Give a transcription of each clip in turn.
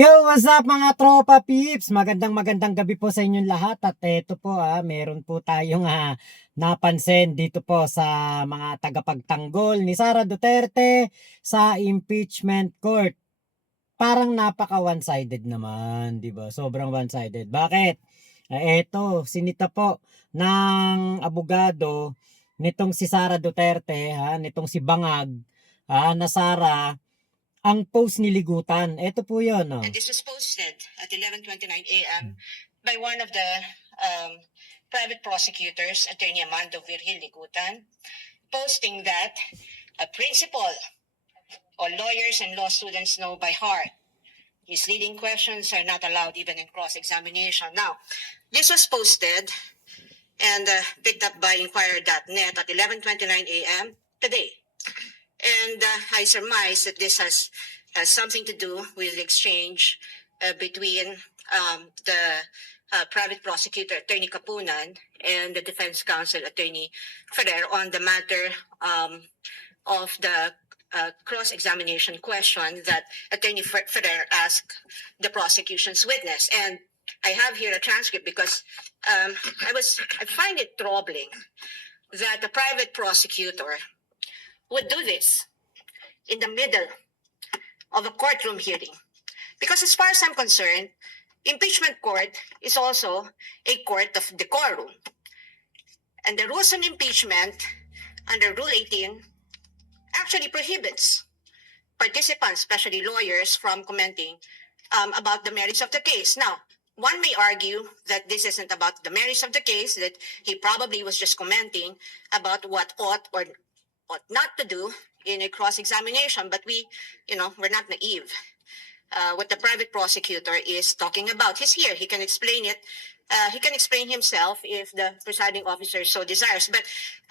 Yo, what's up mga tropa peeps? Magandang gabi po sa inyong lahat. At eto po meron po tayong napansin dito po sa mga tagapagtanggol ni Sara Duterte sa impeachment court. Parang napaka one-sided naman, 'di ba? Sobrang one-sided. Bakit? Eto, sinita po ng abogado nitong si Sara Duterte, nitong si Bangag, na Sara ang post ni Ligutan. Ito po 'yon, oh. And this was posted at 11:29 a.m. by one of the private prosecutors, Attorney Amando Virgil Ligutan, posting that a principal or lawyers and law students know by heart misleading questions are not allowed even in cross-examination. Now, this was posted and picked up by Inquirer.net at 11:29 a.m. today. And I surmise that this has something to do with the exchange between the private prosecutor, Attorney Kapunan, and the defense counsel, Attorney Ferrer, on the matter of the cross-examination question that Attorney Ferrer asked the prosecution's witness. And I have here a transcript because I find it troubling that the private prosecutor would do this in the middle of a courtroom hearing. Because as far as I'm concerned, impeachment court is also a court of decorum. And the rules on impeachment under Rule 18 actually prohibits participants, especially lawyers, from commenting about the merits of the case. Now, one may argue that this isn't about the merits of the case, that he probably was just commenting about what ought or ought not to do in a cross-examination, but we're not naive. What the private prosecutor is talking about, he's here. He can explain it. He can explain himself if the presiding officer so desires. But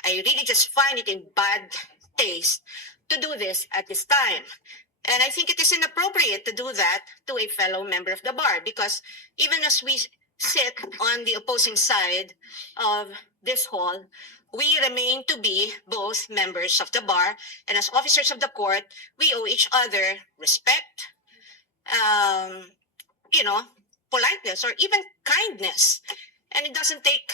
I really just find it in bad taste to do this at this time. And I think it is inappropriate to do that to a fellow member of the bar, because even as we sit on the opposing side of this hall, we remain to be both members of the bar, and as officers of the court, we owe each other respect, politeness, or even kindness. And it doesn't take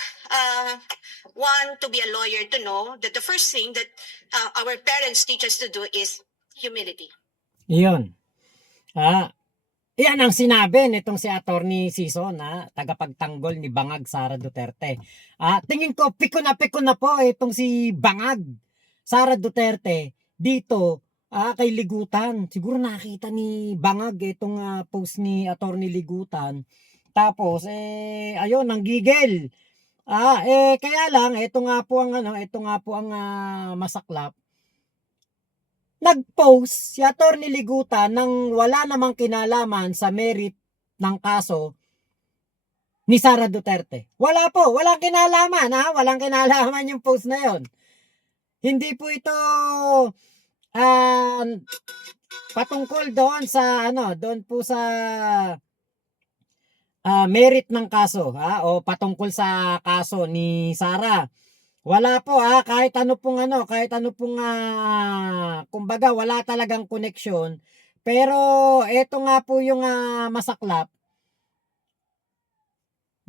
one to be a lawyer to know that the first thing that our parents teach us to do is humility. Iyon. Yan ang sinabi nitong si Attorney Siso na tagapagtanggol ni Bangag Sara Duterte. Tingin ko piko na po itong si Bangag Sara Duterte dito kay Ligutan. Siguro nakita ni Bangag itong post ni Attorney Ligutan. Tapos ayun, nanggigil. Kaya lang ito nga po ang masaklap. Nag-post si Attorney Ligutan nang wala namang kinalaman sa merit ng kaso ni Sara Duterte. Walang kinalaman walang kinalaman yung post na yon. Hindi po ito patungkol doon sa doon po sa merit ng kaso o patungkol sa kaso ni Sara. Wala po kahit ano pong kumbaga wala talagang koneksyon. Pero eto nga po yung masaklap.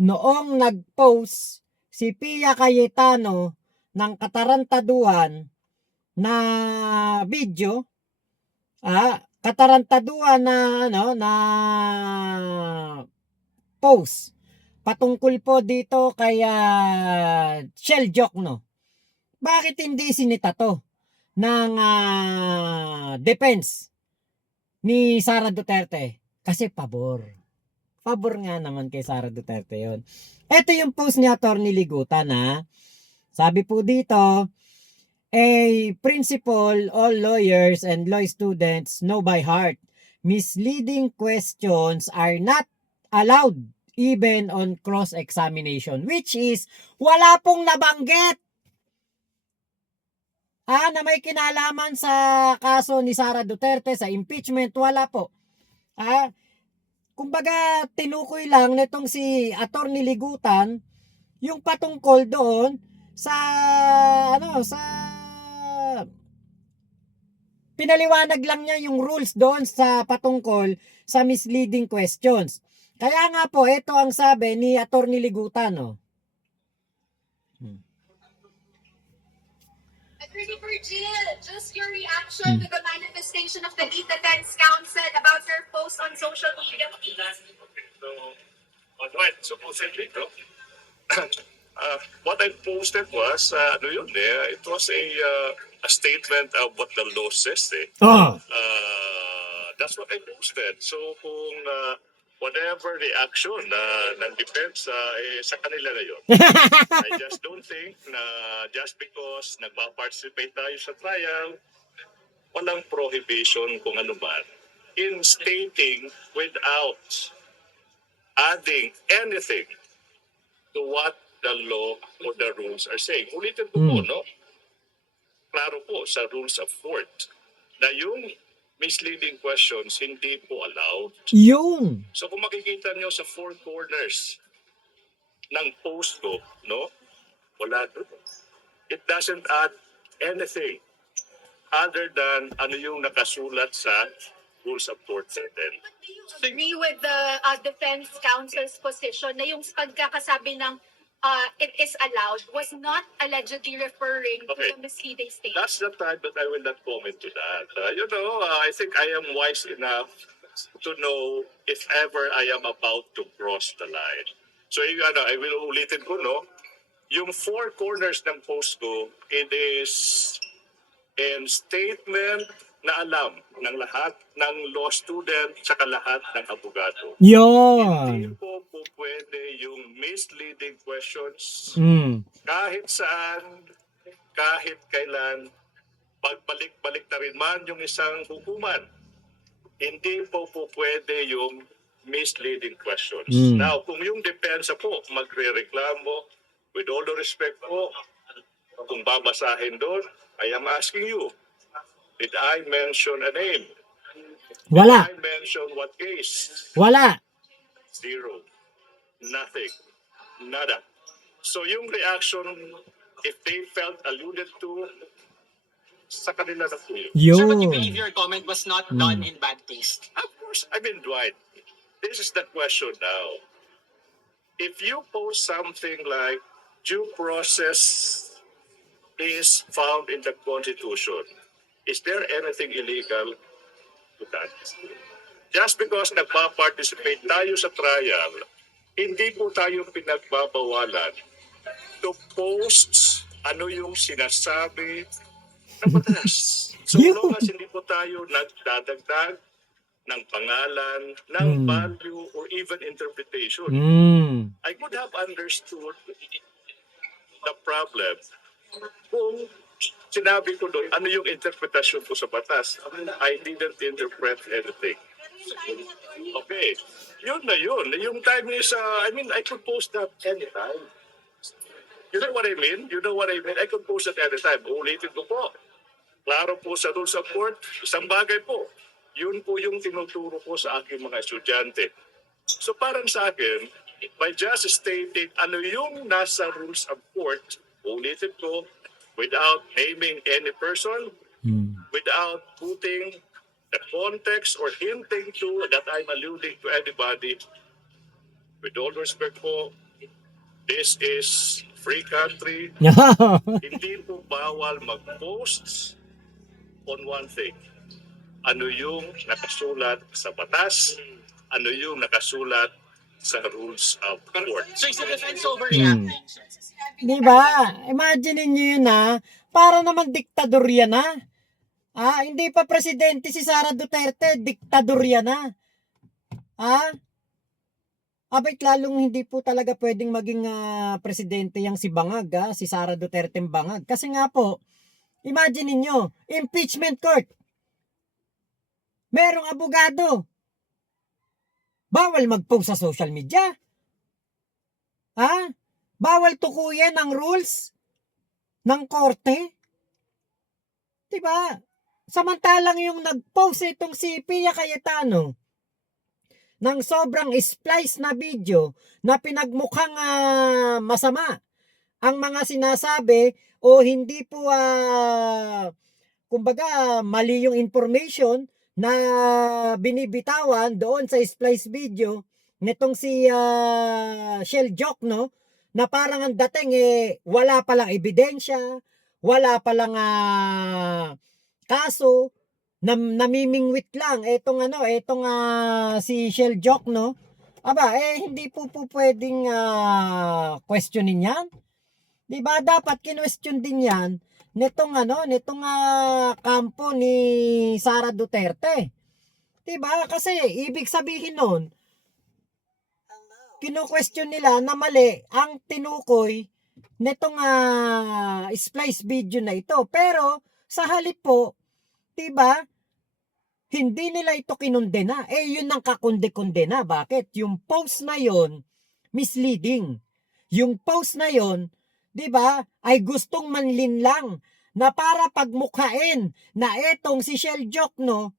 Noong nag-post si Pia Cayetano ng katarantaduhan na video, katarantaduhan na post patungkol po dito kay Shell Jokno. Bakit hindi sinita to ng defense ni Sara Duterte? Kasi pabor nga naman kay Sara Duterte yon. Ito yung post ni Attorney Ligutan sabi po dito, a principal, all lawyers and law students know by heart misleading questions are not allowed even on cross-examination, which is wala pong nabanggit na may kinalaman sa kaso ni Sara Duterte, sa impeachment. Wala po. Kumbaga tinukoy lang nitong si Attorney Ligutan yung patungkol doon sa pinaliwanag lang niya yung rules doon sa patungkol sa misleading questions. Kaya nga po, ito ang sabi ni Attorney Ligutan, no? Attorney Virgil, just your reaction to the manifestation of the Defense Council about your post on social media, please. So, right, supposedly, no? What I posted was, it was a statement of what the law says, eh. Oh. That's what I posted. So, kung whatever reaction ng defense, sa kanila na yun. I just don't think na just because nagpa-participate tayo sa trial, walang prohibition kung ano man in stating without adding anything to what the law or the rules are saying. Ulitin ko po, no? Klaro po sa rules of court na yung misleading questions hindi po allowed. Yung. So kung makikita nyo sa four corners ng post ko, no? Wala doon. It doesn't add anything other than ano yung nakasulat sa rules of court natin. Do you agree with the Defense Counsel's position na yung pagkakasabi ng it is allowed was not allegedly referring to Okay. the misleading statement? That's the time that I will not comment to that. I think I am wise enough to know if ever I am about to cross the line. So, I will ulitin ko, no? Yung four corners ng post ko, it is a statement na alam ng lahat ng law student saka lahat ng abogado. Hindi Yun. po pwede yung misleading questions kahit saan, kahit kailan, pagbalik-balik na rin man yung isang hukuman. Hindi po pwede yung misleading questions. Now, kung yung depensa po magre-reklamo, with all the respect po, kung babasahin doon, I am asking you, did I mention a name? Wala. Did I mention what case? Wala. Zero. Nothing. Nada. So yung reaction, if they felt alluded to, sa kanila na po yun. Yun. Sir, but you believe your comment was not done in bad taste? Of course, Dwight, this is the question now. If you post something like due process is found in the Constitution, is there anything illegal to that? Just because nagpa-participate tayo sa trial, hindi po tayo pinagbabawalan to post ano yung sinasabi ng batas. So long as hindi po tayo nagdadagdag ng pangalan, ng value, or even interpretation. I could have understood the problem kung sinabi ko doon, ano yung interpretasyon ko sa batas? I didn't interpret anything. Okay. Yun na yun. Yung time is, I could post that anytime. You know what I mean? I could post that anytime. Ulitin ko po. Klaro po sa rules of court, isang bagay po. Yun po yung tinuturo ko sa aking mga estudyante. So parang sa akin, by just stating ano yung nasa rules of court, ulitin ko, without naming any person, without putting the context or hinting to that I'm alluding to anybody. With all respect po, this is free country. Hindi po bawal mag-post on one thing. Ano yung nakasulat sa batas, ano yung nakasulat sa rules of court. So is the defense overreacting? Diba? Imagine niyo yun para naman diktador yan hindi pa presidente si Sara Duterte, diktador yan abait lalong hindi po talaga pwedeng maging presidente yang si Bangag, si Sara Duterte Bangag. Kasi nga po, imagine niyo, impeachment court. Merong abogado. Bawal mag-post sa social media. Bawal tukuyin ang rules ng korte. Diba? Samantalang yung nag-post itong si Pia Cayetano ng sobrang splice na video na pinagmukhang masama ang mga sinasabi o hindi po kumbaga mali yung information na binibitawan doon sa splice video nitong si Shell Jokno, na parang ang dating wala palang ebidensya, wala palang kaso, namimingwit lang etong si Shell Jokno. Aba, hindi po pwedeng questionin yan. 'Di ba? Dapat kinwestiyon din yan nitong kampo ni Sara Duterte. 'Di ba? Kasi ibig sabihin nun, kino-question nila na mali ang tinukoy nitong splice video na ito. Pero sa halip po, 'di ba? Hindi nila ito kinundena. Yun ang kakundi-kundena. Bakit? Yung post na yon misleading. Yung post na yon, 'di ba, ay gustong manlinlang na para pagmukhain na etong si Shell Jokno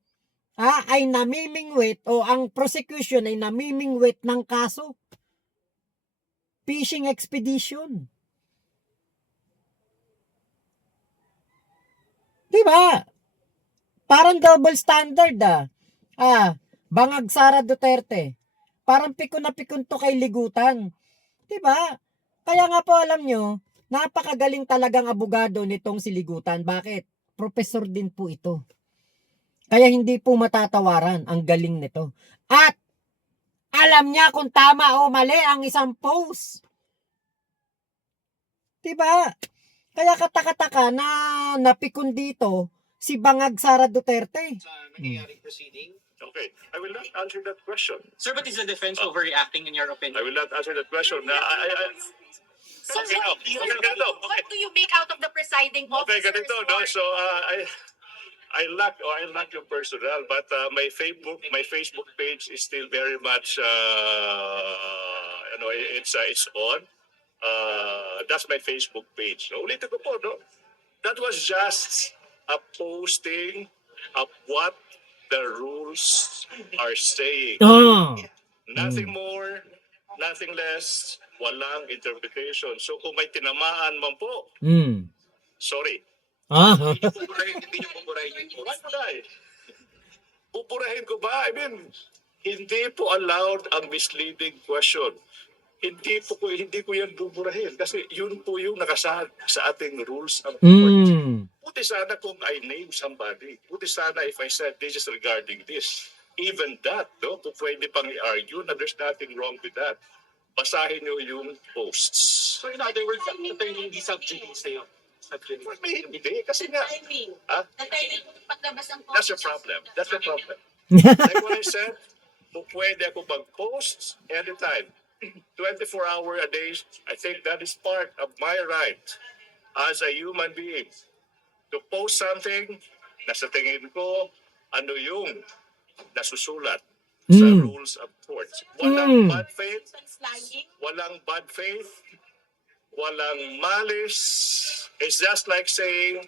ay namimingwit, o ang prosecution ay namimingwit ng kaso. Fishing expedition. 'Di ba? Parang double standard bangag Sara Duterte. Parang pikon na pikon to kay Ligutan. 'Di ba? Kaya nga po, alam nyo, napakagaling talagang abogado nitong si Ligutan. Bakit? Professor din po ito. Kaya hindi po matatawaran ang galing nito. At alam niya kung tama o mali ang isang post. 'Di ba? Kaya kataka-taka na napikon dito si bangag Sara Duterte. Sa nangyayaring proceeding. Okay, I will not answer that question. Sir, but is the defense overreacting in your I opinion? will not answer that question. So, Okay, no. Ganito. what do you make out of the presiding Okay, officer's ganito, no? So, I lack your personal, but my Facebook page is still very much, it's on. That's my Facebook page. So, ulitin ko po, no? That was just a posting of what the rules are saying. Nothing more, nothing less, walang interpretation. So, kung may tinamaan man po, sorry. Hindi niyo pupurahin yung What post. would I? Pupurahin ko ba? I mean, hindi po allowed ang misleading question. Hindi ko yan buburahin kasi yun po yung nakasaad sa ating rules of court. Puti sana kung I name somebody. Puti sana if I said this is regarding this. Even that, no? Kung pwede pang i-argue na there's nothing wrong with that. Basahin nyo yung posts. So in other words, attorney, hindi subject sa'yo. Well, may hindi. Kasi nga, that's your problem. That's your problem. Like what I said, kung pwede ako mag-post anytime, 24-hour a day, I think that is part of my right as a human being to post something na sa tingin ko ano yung nasusulat sa rules of courts. Walang bad faith, walang malice. It's just like saying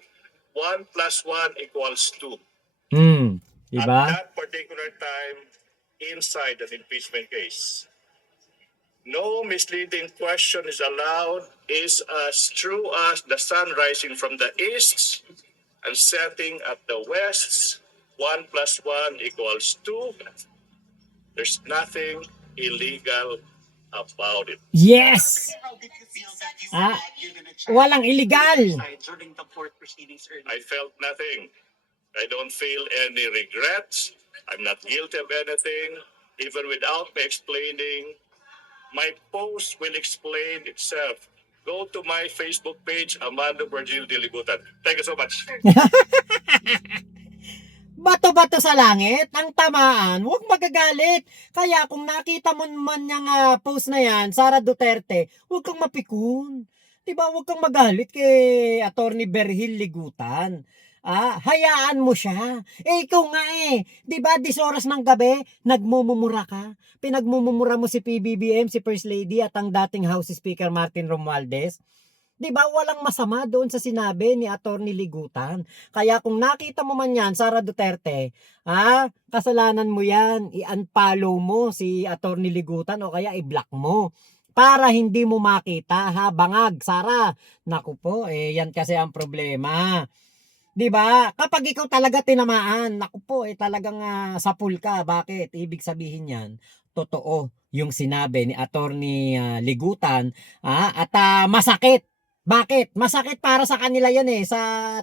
1 + 1 = 2. At Diba? that particular time, inside an impeachment case, no misleading question is allowed. Is as true as the sun rising from the east and setting at the west. 1 + 1 = 2. There's nothing illegal about it. Yes! How did you feel that you Ah, were given a chance walang illegal. to decide during the court proceedings earlier? I felt nothing. I don't feel any regrets. I'm not guilty of anything. Even without me explaining, my post will explain itself. Go to my Facebook page, Amando Virgil de Ligutan. Thank you so much. Bato-bato sa langit, ang tamaan, huwag magagalit. Kaya kung nakita mo man yung post na yan, Sara Duterte, huwag kang mapikon. Diba, huwag kang magalit kay Attorney Virgil Ligutan. Hayaan mo siya. Ikaw nga diba, 10 oras ng gabi, nagmumumura ka. Pinagmumura mo si PBBM, si First Lady at ang dating House Speaker Martin Romualdez. Diba, walang masama doon sa sinabi ni Attorney Ligutan. Kaya kung nakita mo man yan, Sara Duterte, kasalanan mo yan, i-unfollow mo si Attorney Ligutan o kaya i-block mo. Para hindi mo makita, bangag, Sara. Naku po, yan kasi ang problema. 'Di ba? Kapag ikaw talaga tinamaan, naku po, talagang sapul ka. Bakit? Ibig sabihin niyan, totoo yung sinabi ni Attorney Ligutan, at masakit. Bakit? Masakit para sa kanila 'yan sa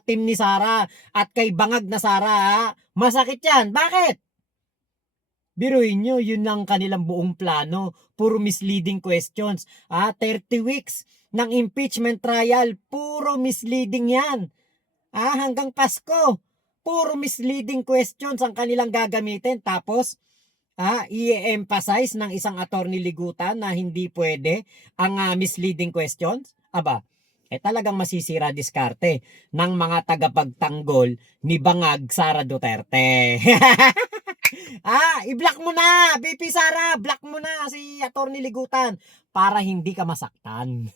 team ni Sara at kay bangag na Sara. Masakit 'yan. Bakit? Biruin nyo, yun lang kanilang buong plano. Puro misleading questions. 30 weeks ng impeachment trial. Puro misleading yan. Hanggang Pasko. Puro misleading questions ang kanilang gagamitin. Tapos, i-emphasize ng isang attorney Ligutan na hindi pwede ang misleading questions. Aba, talagang masisira diskarte ng mga tagapagtanggol ni Bangag Sara Duterte. I-block mo na, BP Sara, block mo na si Attorney Ligutan para hindi ka masaktan.